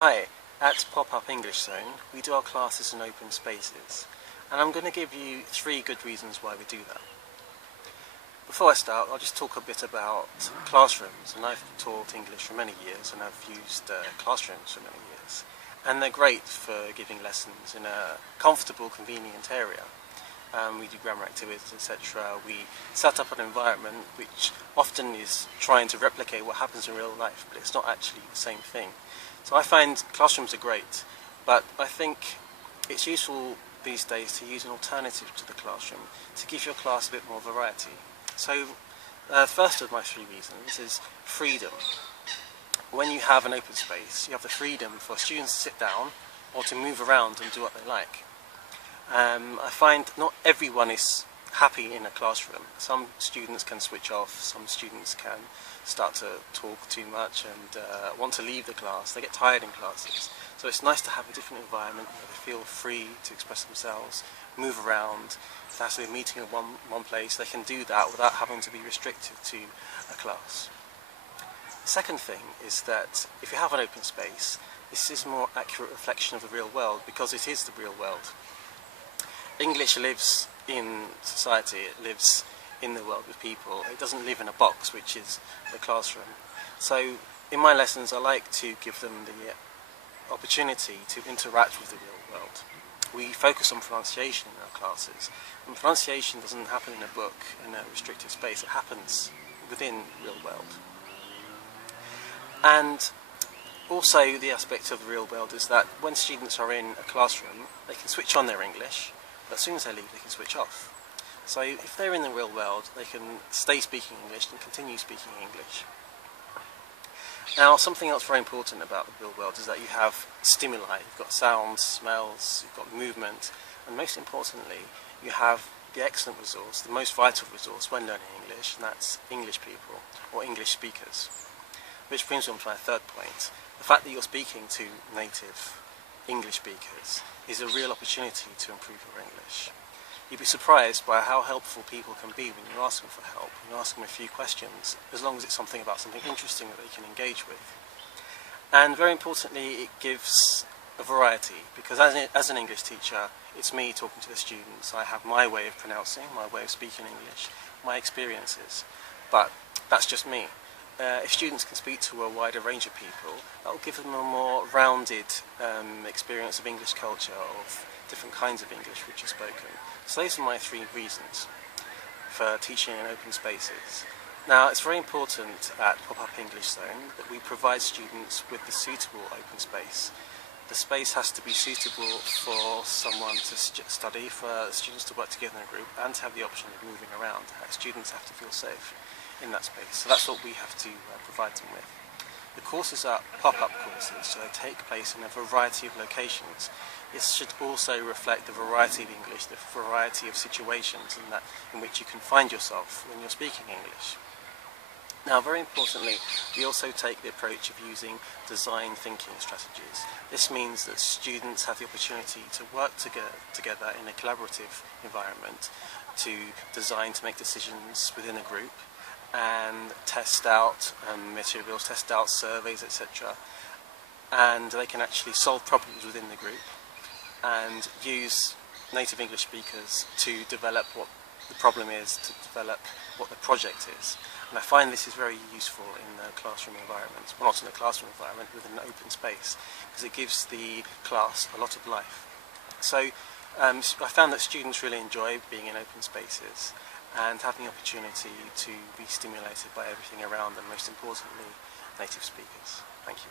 Hi, at Pop Up EnglishZone, we do our classes in open spaces, and I'm going to give you 3 good reasons why we do that. Before I start, I'll just talk a bit about classrooms, and I've taught English for many years, and I've used classrooms for many years, and they're great for giving lessons in a comfortable, convenient area. We do grammar activities, etc. We set up an environment which often is trying to replicate what happens in real life, but it's not actually the same thing. So I find classrooms are great, but I think it's useful these days to use an alternative to the classroom to give your class a bit more variety. So first of my 3 reasons is freedom. When you have an open space, you have the freedom for students to sit down or to move around and do what they like. I find not everyone is happy in a classroom. Some students can switch off, some students can start to talk too much and want to leave the class. They get tired in classes. So it's nice to have a different environment where they feel free to express themselves, move around. If they're actually meeting in one place, they can do that without having to be restricted to a class. The second thing is that if you have an open space, this is a more accurate reflection of the real world because it is the real world. English lives in society, it lives in the world with people. It doesn't live in a box, which is the classroom. So in my lessons I like to give them the opportunity to interact with the real world. We focus on pronunciation in our classes, and pronunciation doesn't happen in a book, in a restricted space, it happens within the real world. And also the aspect of the real world is that when students are in a classroom, they can switch on their English, but as soon as they leave, they can switch off. So if they're in the real world, they can stay speaking English and continue speaking English. Now, something else very important about the real world is that you have stimuli. You've got sounds, smells, you've got movement, and most importantly, you have the excellent resource, the most vital resource when learning English, and that's English people, or English speakers. Which brings me on to my third point. The fact that you're speaking to native English speakers is a real opportunity to improve your English. You'd be surprised by how helpful people can be when you ask them for help, when you ask them a few questions, as long as it's something about something interesting that they can engage with. And very importantly, it gives a variety, because as an English teacher, it's me talking to the students. I have my way of pronouncing, my way of speaking English, my experiences, but that's just me. If students can speak to a wider range of people, that will give them a more rounded experience of English culture, of different kinds of English which are spoken. So those are my 3 reasons for teaching in open spaces. Now, it's very important at Pop Up EnglishZone that we provide students with the suitable open space. The space has to be suitable for someone to study, for students to work together in a group, and to have the option of moving around. Students have to feel safe in that space, so that's what we have to provide them with. The courses are pop-up courses, so they take place in a variety of locations. This should also reflect the variety of English, the variety of situations in which you can find yourself when you're speaking English. Now, very importantly, we also take the approach of using design thinking strategies. This means that students have the opportunity to work together in a collaborative environment, to design, to make decisions within a group, and test out materials, test out surveys, etc. And they can actually solve problems within the group and use native English speakers to develop what the problem is, to develop what the project is. And I find this is very useful in the classroom environment, well, not in a classroom environment, within an open space, because it gives the class a lot of life. So I found that students really enjoy being in open spaces and having the opportunity to be stimulated by everything around them, most importantly, native speakers. Thank you.